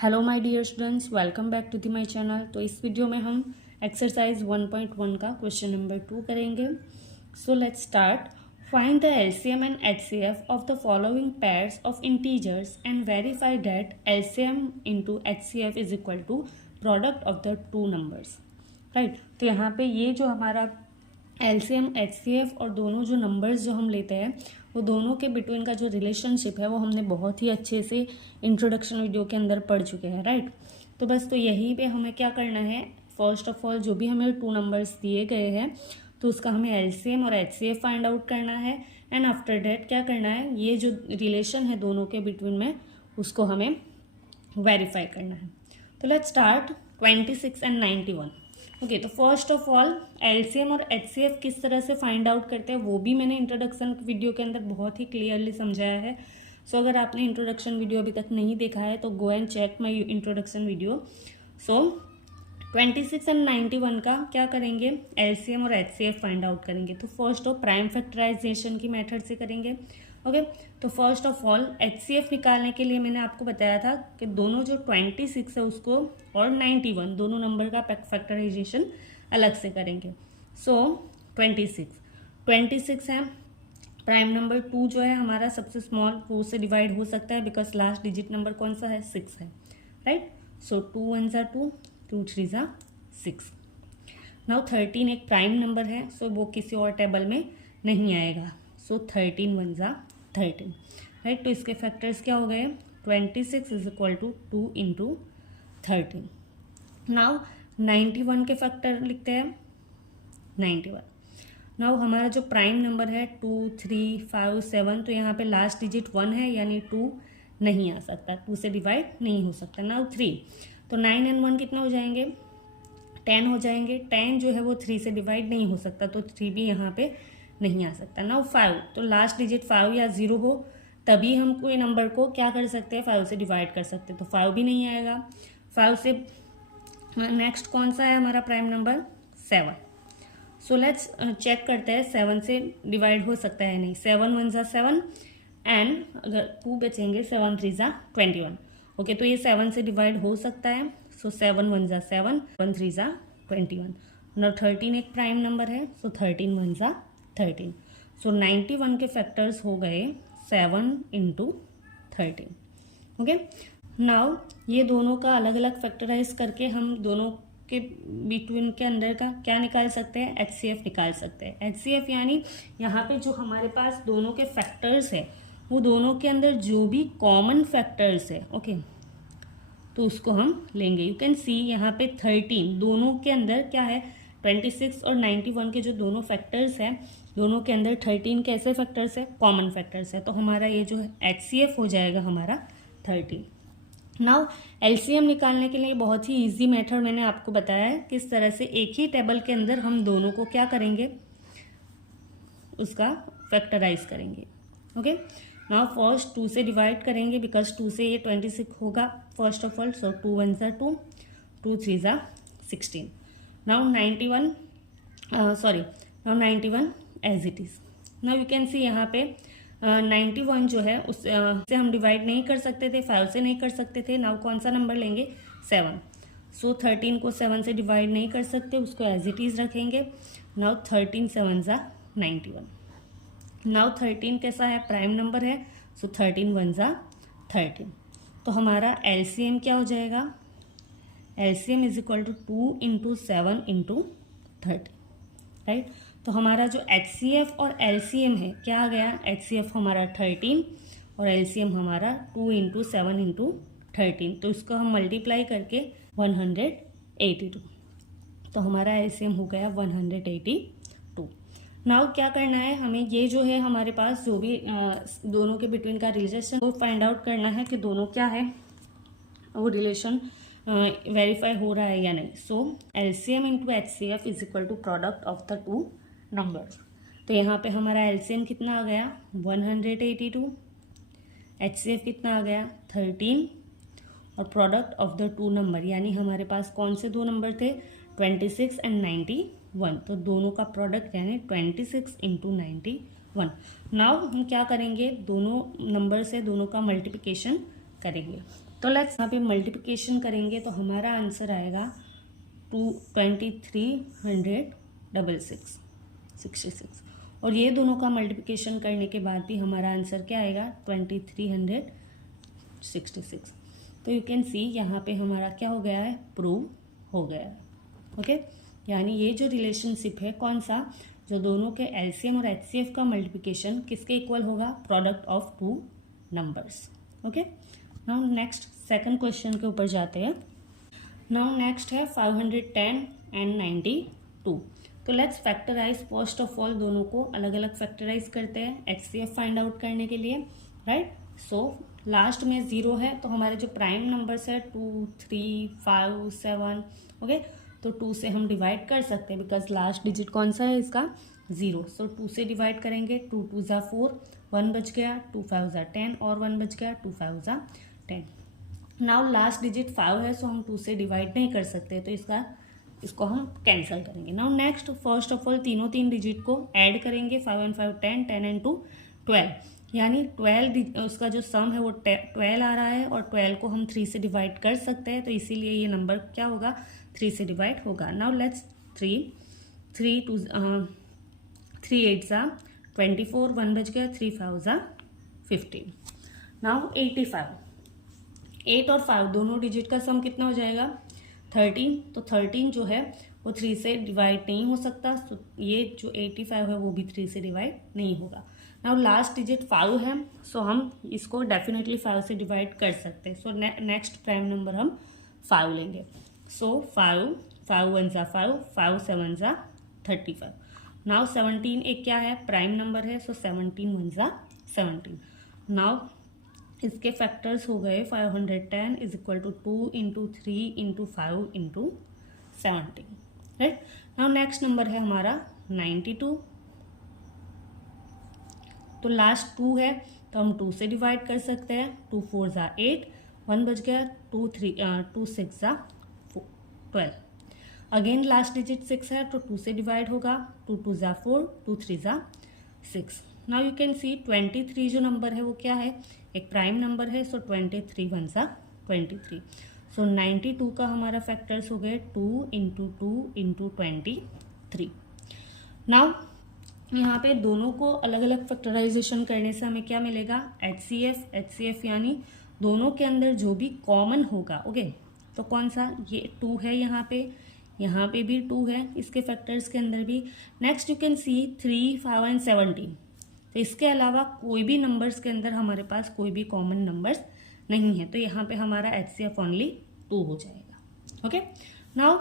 Hello my dear students, welcome back to the my channel. तो इस video में हम एक्सरसाइज 1.1 का क्वेश्चन नंबर 2 करेंगे। So let's start. Find the LCM and HCF of the following pairs of integers and verify that LCM into HCF is equal to product of the two numbers. Right, तो यहाँ पे ये जो हमारा LCM HCF और दोनों जो numbers जो हम लेते हैं वो दोनों के बिटवीन का जो रिलेशनशिप है वो हमने बहुत ही अच्छे से इंट्रोडक्शन वीडियो के अंदर पढ़ चुके हैं। राइट, तो बस तो यहीं पे हमें क्या करना है, फर्स्ट ऑफ ऑल जो भी हमें टू नंबर्स दिए गए हैं तो उसका हमें एलसीएम और एचसीएफ फाइंड आउट करना है। एंड आफ्टर डेट क्या करना है, ये जो रिलेशन है दोनों के बिटवीन में उसको हमें वेरीफाई करना है। तो लेट्स स्टार्ट 26 एंड 91। ओके, तो फर्स्ट ऑफ ऑल एलसीएम और एचसीएफ किस तरह से फाइंड आउट करते हैं वो भी मैंने इंट्रोडक्शन वीडियो के अंदर बहुत ही क्लियरली समझाया है। सो अगर आपने इंट्रोडक्शन वीडियो अभी तक नहीं देखा है तो go and check my introduction video. So 26 and 91 का क्या करेंगे, एलसीएम और एचसीएफ फाइंड आउट करेंगे। तो फर्स्ट ऑफ प्राइम फैक्टराइजेशन की मेथड से करेंगे। ओके, तो फर्स्ट ऑफ ऑल एचसीएफ निकालने के लिए मैंने आपको बताया था कि दोनों जो 26 है उसको और 91 दोनों नंबर का फैक्टराइजेशन अलग से करेंगे। सो 26 है, प्राइम नंबर 2 जो है हमारा सबसे स्मॉल वो से डिवाइड हो सकता है बिकॉज लास्ट डिजिट नंबर कौन सा है, 6 है। राइट, सो 2 1 ज़ा 2, 2 3 ज़ा 6। नाउ 13 एक प्राइम नंबर है, सो वो किसी और टेबल में नहीं आएगा। सो 13 1 ज़ा 13। राइट, तो इसके फैक्टर्स क्या हो गए, 26 is equal to 2 into 13। Now 91 के फैक्टर लिखते हैं 91। नाउ हमारा जो प्राइम नंबर है 2 3 5 7, तो यहाँ पे लास्ट डिजिट 1 है यानी 2 नहीं आ सकता, 2 से डिवाइड नहीं हो सकता। नाउ 3, तो 9 एंड 1 कितने हो जाएंगे, 10 हो जाएंगे। 10 जो है वो 3 से डिवाइड नहीं हो सकता तो 3 भी यहाँ पे नहीं आ सकता। नाउ 5, तो लास्ट डिजिट 5 या 0 हो तभी हम कोई नंबर को क्या कर सकते हैं, 5 से डिवाइड कर सकते हैं, तो 5 भी नहीं आएगा। 5 से नेक्स्ट कौन सा है हमारा prime number, 7। So let's check करते हैं 7 से डिवाइड हो सकता है नहीं। 7 1 ज़ा 7 एंड अगर 2 बचेंगे 7 3 ज़ा 21। ओके, तो ये 7 से डिवाइड हो सकता है। सो 7 1 ज़ा 7, 1 3 ज़ा 21। और 13 एक प्राइम नंबर है, सो 13 1 ज़ा 13। सो 91 के फैक्टर्स हो गए 7 इंटू 13। ओके, नाउ ये दोनों का अलग अलग फैक्टराइज करके हम दोनों के बिटवीन के अंदर का क्या निकाल सकते हैं, एचसीएफ निकाल सकते हैं। एचसीएफ यानी यहाँ पे जो हमारे पास दोनों के फैक्टर्स है वो दोनों के अंदर जो भी कॉमन फैक्टर्स है, ओके, तो उसको हम लेंगे। यू कैन सी यहाँ पे 13 दोनों के अंदर क्या है, 26 और 91 के जो दोनों फैक्टर्स हैं दोनों के अंदर 13 कैसे फैक्टर्स है, कॉमन फैक्टर्स है। तो हमारा ये जो एचसीएफ हो जाएगा हमारा 13। नाउ एलसीएम निकालने के लिए बहुत ही इजी मेथड मैंने आपको बताया है किस तरह से एक ही टेबल के अंदर हम दोनों को क्या करेंगे, उसका फैक्टराइज करेंगे। ओके, नाउ फर्स्ट 2 से डिवाइड करेंगे बिकॉज 2 से ये 26 होगा फर्स्ट ऑफ ऑल। सो 2 1 ज़ा 2, 2 3 ज़ा 16। Now 91 as it is. Now you can see यहाँ पे 91 जो है उससे हम डिवाइड नहीं कर सकते थे, 5 से नहीं कर सकते थे। नाउ कौन सा नंबर लेंगे, 7। सो 13 को 7 से डिवाइड नहीं कर सकते, उसको एज इट इज रखेंगे। नाउ 13 7 ज़ा 91। नाउ 13 कैसा है, प्राइम नंबर है, सो 13 1 ज़ा 13। तो हमारा एलसीएम क्या हो जाएगा, LCM is equal to 2 into 7 into 30। Right, तो हमारा जो एचसीएफ और एलसीएम है क्या आ गया, एचसीएफ हमारा 13 और एलसीएम हमारा 2 इंटू 7 इंटू 13। तो इसको हम मल्टीप्लाई करके 182, तो हमारा एलसीएम हो गया 182। नाउ क्या करना है हमें, ये जो है हमारे पास जो भी दोनों के बिटवीन का रिलेशन वो फाइंड आउट करना है कि दोनों क्या है, वो रिलेशन वेरीफाई हो रहा है या नहीं। So LCM into HCF is equal to product of the two numbers. तो यहाँ पे हमारा एलसीएम कितना आ गया, 182, एचसीएफ कितना आ गया, 13, और product of the to number यानी हमारे पास कौन से दो नंबर थे, 26 एंड 91। तो दोनों का प्रोडक्ट यानी 26 इंटू 91। नाउ हम क्या करेंगे, दोनों नंबर से दोनों का मल्टीप्लिकेशन करेंगे। तो लेट्स यहाँ पे मल्टीप्लिकेशन करेंगे तो हमारा आंसर आएगा 2366 और ये दोनों का मल्टीप्लिकेशन करने के बाद भी हमारा आंसर क्या आएगा 2366। तो यू कैन सी यहाँ पे हमारा क्या हो गया है, प्रूव हो गया है। ओके, यानी ये जो रिलेशनशिप है कौन सा, जो दोनों के एलसीएम और एचसीएफ का मल्टीप्लिकेशन किसके इक्वल होगा, product of two numbers. Okay, now next second question के ऊपर जाते हैं। नाउ नेक्स्ट है 510 एंड 92। तो let's factorize first of all, दोनों को अलग अलग फैक्टराइज करते हैं एचसीएफ फाइंड आउट करने के लिए, राइट। सो लास्ट में 0 है तो हमारे जो प्राइम नंबर्स है 2, 3, 5, 7, ओके, तो 2 से हम डिवाइड कर सकते हैं बिकॉज लास्ट डिजिट कौन सा है इसका, 0। सो 2 से डिवाइड करेंगे, 2 2 ज़ा 4, 1 बच गया, 2 5 ज़ा 10 और 1 बच गया, 2 5 ज़ा 10। नाउ लास्ट डिजिट 5 है सो हम 2 से डिवाइड नहीं कर सकते तो इसको हम कैंसिल करेंगे। Now next first of all तीन डिजिट को ऐड करेंगे, 5 and 5 10, 10 and 2 12, यानी 12 उसका जो सम है वो 12 आ रहा है और 12 को हम 3 से डिवाइड कर सकते हैं तो इसीलिए ये नंबर क्या होगा, 3 से डिवाइड होगा। नाउ लेट्स 3 8 ज़ा 24, 1 बच गया, 3 5 ज़ा 15। नाउ 85, 8 और 5 दोनों डिजिट का सम कितना हो जाएगा, 13। तो 13 जो है वो 3 से डिवाइड नहीं हो सकता, तो ये जो 85 है वो भी 3 से डिवाइड नहीं होगा। नाउ लास्ट डिजिट 5 है सो हम इसको डेफिनेटली 5 से डिवाइड कर सकते हैं। सो नेक्स्ट प्राइम नंबर हम 5 लेंगे। सो 5 1 ज़ा 5, 5 7 ज़ा 35। नाउ 17 एक क्या है, प्राइम नंबर है, सो 17 1 ज़ा 17। नाउ इसके फैक्टर्स हो गए 510 is equal to 2 into 3 into 5 into 17, right. Now next number है हमारा 92। तो लास्ट 2 है तो हम 2 से डिवाइड कर सकते हैं, 2 4 ज़ा 8, 1 बच गया, 2 6 ज़ा 12। अगेन लास्ट डिजिट 6 है तो 2 से डिवाइड होगा, 2 2 ज़ा 4, 2 3 ज़ा 6। नाउ यू कैन सी 23 जो नंबर है वो क्या है, एक प्राइम नंबर है, सो 23 1 ज़ा 23। सो 92 का हमारा फैक्टर्स हो गए 2 इंटू 2 इंटू 23। नाउ यहाँ पे दोनों को अलग अलग फैक्टराइजेशन करने से हमें क्या मिलेगा, एचसीएफ यानी दोनों के अंदर जो भी कॉमन होगा, ओके। तो कौन सा, ये 2 है, यहाँ पे भी 2 है इसके फैक्टर्स के अंदर भी। Next you can C 3 5 and 17। तो इसके अलावा कोई भी नंबर्स के अंदर हमारे पास कोई भी कॉमन नंबर्स नहीं है, तो यहाँ पे हमारा एचसीएफ ओनली 2 हो जाएगा। ओके, नाउ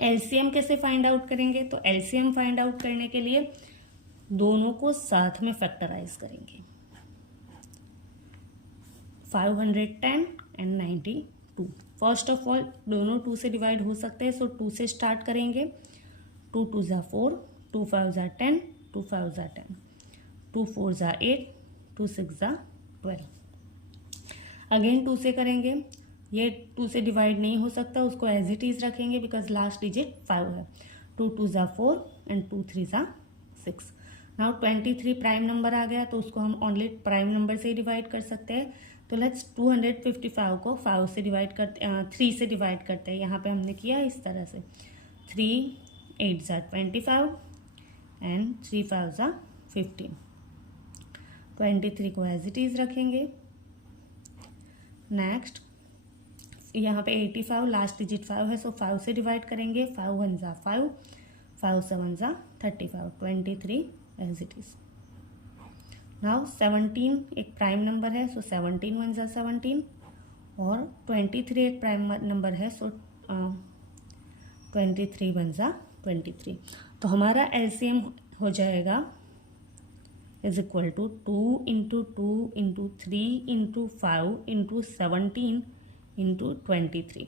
एलसीएम कैसे फाइंड आउट करेंगे, तो एलसीएम फाइंड आउट करने के लिए दोनों को साथ में फैक्टराइज करेंगे, 510 एंड 92। फर्स्ट ऑफ ऑल दोनों 2 से डिवाइड हो सकते हैं, सो 2 से स्टार्ट करेंगे, 2 2 ज़ा 4, 2 5 ज़ा 10, 2 5 ज़ा 10, 2 4 ज़ा 8, 2 6 ज़ा 12। अगेन 2 से करेंगे, ये 2 से डिवाइड नहीं हो सकता, उसको एज इट इज रखेंगे बिकॉज लास्ट डिजिट 5 है, 2 2 ज़ा 4 एंड 2 3 ज़ा 6। नाउ 23 प्राइम नंबर आ गया तो उसको हम ओनली प्राइम नंबर से ही डिवाइड कर सकते हैं। तो लेट्स 255 को 5 से डिवाइड करते 3 से डिवाइड करते हैं, यहाँ पे हमने किया इस तरह से, 3 8 ज़ा 25 एंड 3 5 ज़ा 15। 23 को एज इट इज रखेंगे। नेक्स्ट यहाँ पे 85 लास्ट डिजिट 5 है, सो 5 से डिवाइड करेंगे, 5 1 ज़ा 5, 5 7 ज़ा 35, 23 एज इट इज। नाउ 17 एक प्राइम नंबर है, सो 17 1 ज़ा 17 और 23 एक प्राइम नंबर है, सो 23 1 ज़ा 23। तो हमारा एलसीएम हो जाएगा is equal to 2 into 2 into 3 into 5 into 17 into 23।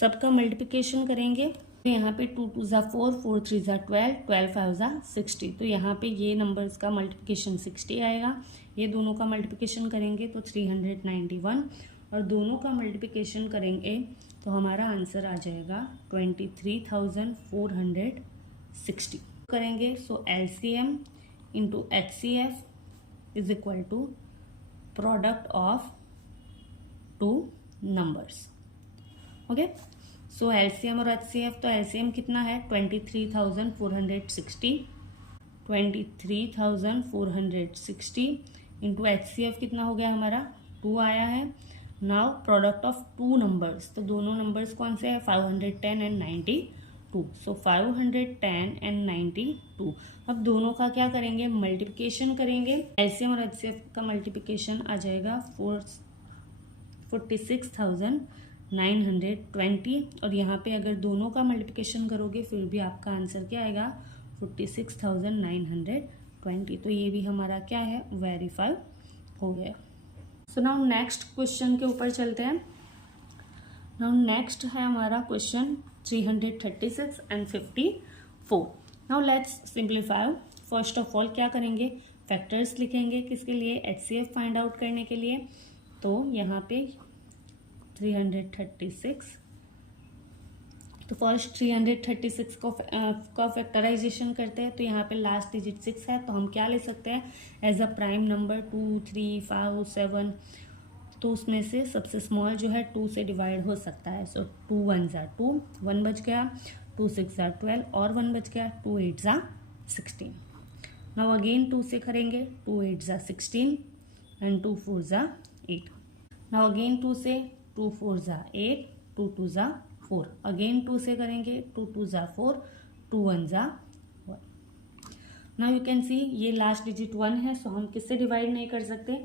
सबका मल्टीप्लिकेशन करेंगे, यहाँ पे 2 2 ज़ा 4, 4 3 ज़ा 12, 12 5 ज़ा 60। तो यहाँ पे ये नंबर्स का मल्टीप्लिकेशन 60 आएगा। ये दोनों का मल्टीप्लिकेशन करेंगे तो 391 और दोनों का मल्टीप्लिकेशन करेंगे तो हमारा आंसर आ जाएगा 23,460 करेंगे। So LCM into HCF is equal to product of two numbers. Okay, so LCM और एचसीएफ, तो एलसीएम कितना है 23,460, 23,460 इंटू एचसीएफ कितना हो गया हमारा 2 आया है। Now product of two numbers, तो दोनों नंबर्स कौन से हैं 510 एंड 92, सो 510 एंड 92। अब दोनों का क्या करेंगे मल्टीप्लिकेशन करेंगे। एलसीएम और एचसीएफ का मल्टीप्लिकेशन आ जाएगा 46,920, और यहाँ पे अगर दोनों का मल्टीप्लिकेशन करोगे फिर भी आपका आंसर क्या आएगा 46,920। तो ये भी हमारा क्या है वेरीफाई हो गया। सो नाउ नेक्स्ट क्वेश्चन के ऊपर चलते हैं। नाउ नेक्स्ट है हमारा question 336 and 54। Now let's simplify. First of all क्या करेंगे फैक्टर्स लिखेंगे किसके लिए एचसीएफ फाइंड आउट करने के लिए। तो यहाँ पे 336, तो फर्स्ट 336 का फैक्टराइजेशन करते हैं। तो यहाँ पे लास्ट डिजिट 6 है, तो हम क्या ले सकते हैं एज अ प्राइम नंबर 2, 3, 5, 7। तो उसमें से सबसे स्मॉल जो है 2 से डिवाइड हो सकता है। सो 2 1 ज़ा 2, 1 बच गया, 2 6 ज़ा 12 और 1 बच गया, 2 8 ज़ा 16। नाउ अगेन 2 से करेंगे, 2 8 ज़ा 16 एंड 2 4 ज़ा 8। नाउ अगेन 2 से, 2 4 ज़ा 8, 2 2 ज़ा 4। अगेन 2 से करेंगे, 2 2 ज़ा 4, 2 1 ज़ा 1। नाउ यू कैन सी ये लास्ट डिजिट 1 है, सो हम किससे डिवाइड नहीं कर सकते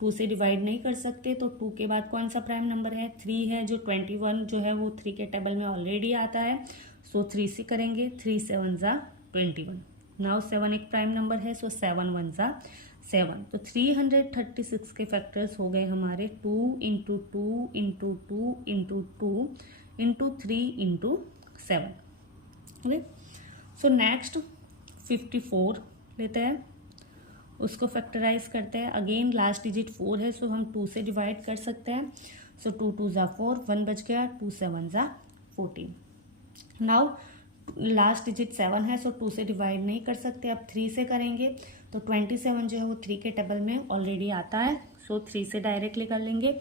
2 से डिवाइड नहीं कर सकते। तो 2 के बाद कौन सा प्राइम नंबर है 3 है, जो 21 जो है वो 3 के टेबल में ऑलरेडी आता है। सो 3 से करेंगे, 3 7 ज़ा 21। नाउ 7 एक प्राइम नंबर है, सो 7 1 ज़ा 7। तो 336 के फैक्टर्स हो गए हमारे 2 into 2 into 2 into 2 into 3 into 7। Okay, so next 54 लेते हैं, उसको फैक्टराइज करते हैं। अगेन लास्ट डिजिट 4 है, सो हम 2 से डिवाइड कर सकते हैं। सो 2 2 ज़ा 4, 1 बच गया, 2 7 ज़ा 14। नाउ लास्ट डिजिट 7 है, सो 2 से डिवाइड नहीं कर सकते। अब 3 से करेंगे, तो 27 जो है वो 3 के टेबल में ऑलरेडी आता है। सो 3 से डायरेक्टली कर लेंगे,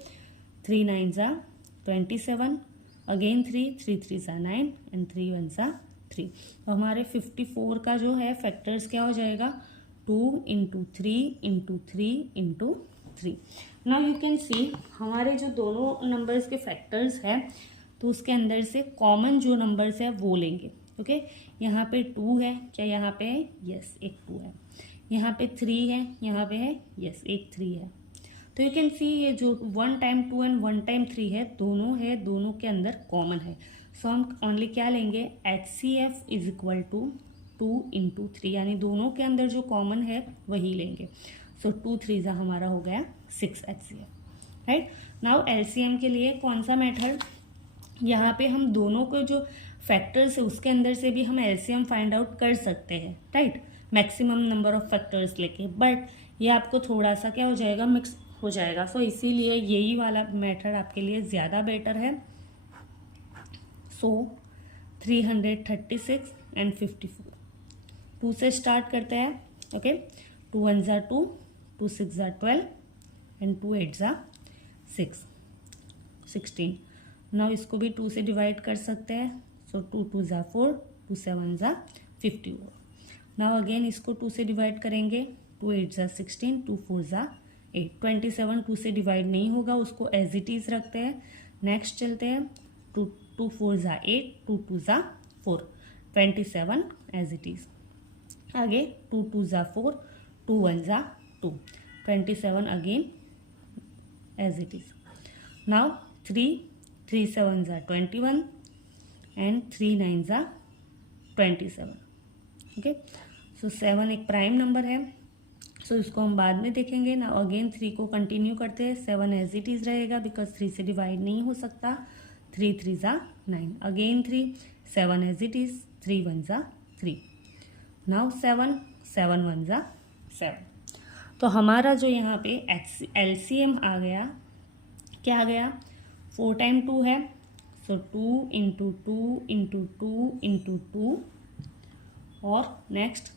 3 9 ज़ा 27, अगेन 3 3 3 ज़ा 9 एंड 3 1 ज़ा 3। तो हमारे 54 का जो है फैक्टर्स क्या हो जाएगा 2 into 3 into 3 into 3। Now you can सी हमारे जो दोनों नंबर्स के फैक्टर्स है तो उसके अंदर से कॉमन जो नंबर्स है वो लेंगे। ओके, यहाँ पे 2 है, क्या यहाँ पे है यस एक 2 है, यहाँ पे 3 है, यहाँ पे है यस एक 3 है। तो यू कैन सी ये जो 1 टाइम 2 एंड 1 टाइम 3 है दोनों है, दोनों के अंदर कॉमन है। सो हम ओनली क्या लेंगे HCF is equal to 2 into 3, यानी दोनों के अंदर जो कॉमन है वही लेंगे। सो 2 3 ज़ा हमारा हो गया 6 HCF। राइट, नाउ LCM के लिए कौन सा मेथड, यहाँ पे हम दोनों को जो फैक्टर्स है उसके अंदर से भी हम LCM फाइंड आउट कर सकते हैं। Right, maximum number of factors लेके, बट ये आपको थोड़ा सा क्या हो जाएगा मिक्स हो जाएगा। सो इसीलिए यही वाला मेथड आपके लिए ज़्यादा बेटर है। सो 336 एंड 54, 2 से स्टार्ट करते हैं। ओके, 2 1 ज़ा 2, 2 6 ज़ा 12 एंड 2 8 ज़ा 6 16। नाउ इसको भी 2 से डिवाइड कर सकते हैं। सो 2 2 ज़ा 4, 2 7 ज़ा 54। नाउ अगेन इसको 2 से डिवाइड करेंगे, 2 8 ज़ा 16, 2 4 ज़ा 8। 27 2 से डिवाइड नहीं होगा, उसको एज इट इज़ रखते हैं। नेक्स्ट चलते हैं, 2 4 ज़ा 8, 2 2 ज़ा 4, 27 एज इट इज़। आगे 2 2 ज़ा 4, 2 1 ज़ा 2, 27 again as it is. Now 3 7 ज़ा 21 एंड 3 9 ज़ा 27। ओके, सो 7 एक प्राइम नंबर है, सो इसको हम बाद में देखेंगे ना। अगेन 3 को कंटिन्यू करते हैं, 7 एज इट इज़ रहेगा बिकॉज 3 से डिवाइड नहीं हो सकता। 3 3 ज़ा 9, अगेन 3 7 एज इट इज़, 3 1 ज़ा 3। नाउ 7 7 1 ज़ा 7। तो हमारा जो यहाँ पे LCM आ गया, क्या आ गया 4 टाइम 2 है, सो 2 इंटू 2 इंटू 2 इंटू 2 और नेक्स्ट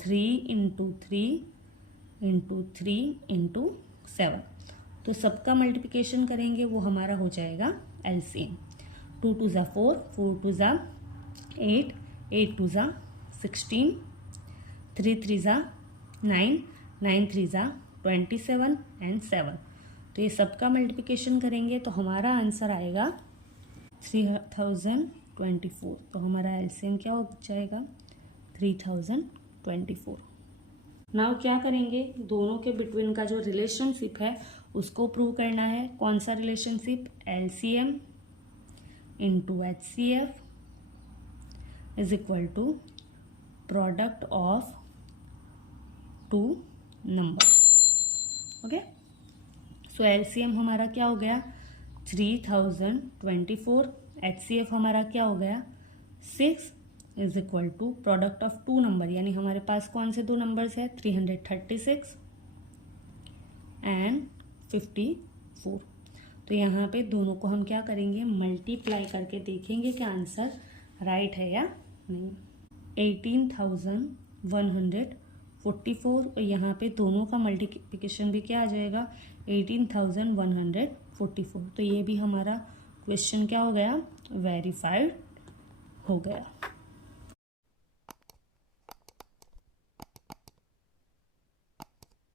3 इंटू 3 इंटू 3 इंटू 7। तो सबका मल्टीप्लिकेशन करेंगे वो हमारा हो जाएगा एलसीएम। 2 2 ज़ा 4, 4 2 ज़ा 8, 8 2 ज़ा 16, 3 3 ज़ा 9, 9 3 ज़ा 27 एंड 7। तो ये सबका मल्टीप्लिकेशन करेंगे तो हमारा आंसर आएगा 3024। तो हमारा एलसीएम क्या हो जाएगा 3024। नाउ क्या करेंगे, दोनों के बिटवीन का जो रिलेशनशिप है उसको प्रूव करना है। कौन सा relationship, LCM into HCF is equal to product of two numbers. Okay, so LCM हमारा क्या हो गया 3024, एचसीएफ हमारा क्या हो गया 6 is equal to product of two number, यानी हमारे पास कौन से दो नंबर्स है 336 एंड 54। तो यहाँ पे दोनों को हम क्या करेंगे, मल्टीप्लाई करके देखेंगे कि आंसर राइट है या नहीं। 18,144 और यहाँ पे दोनों का मल्टीप्लिकेशन भी क्या आ जाएगा 18,144। तो ये भी हमारा क्वेश्चन क्या हो गया, वेरीफाइड हो गया।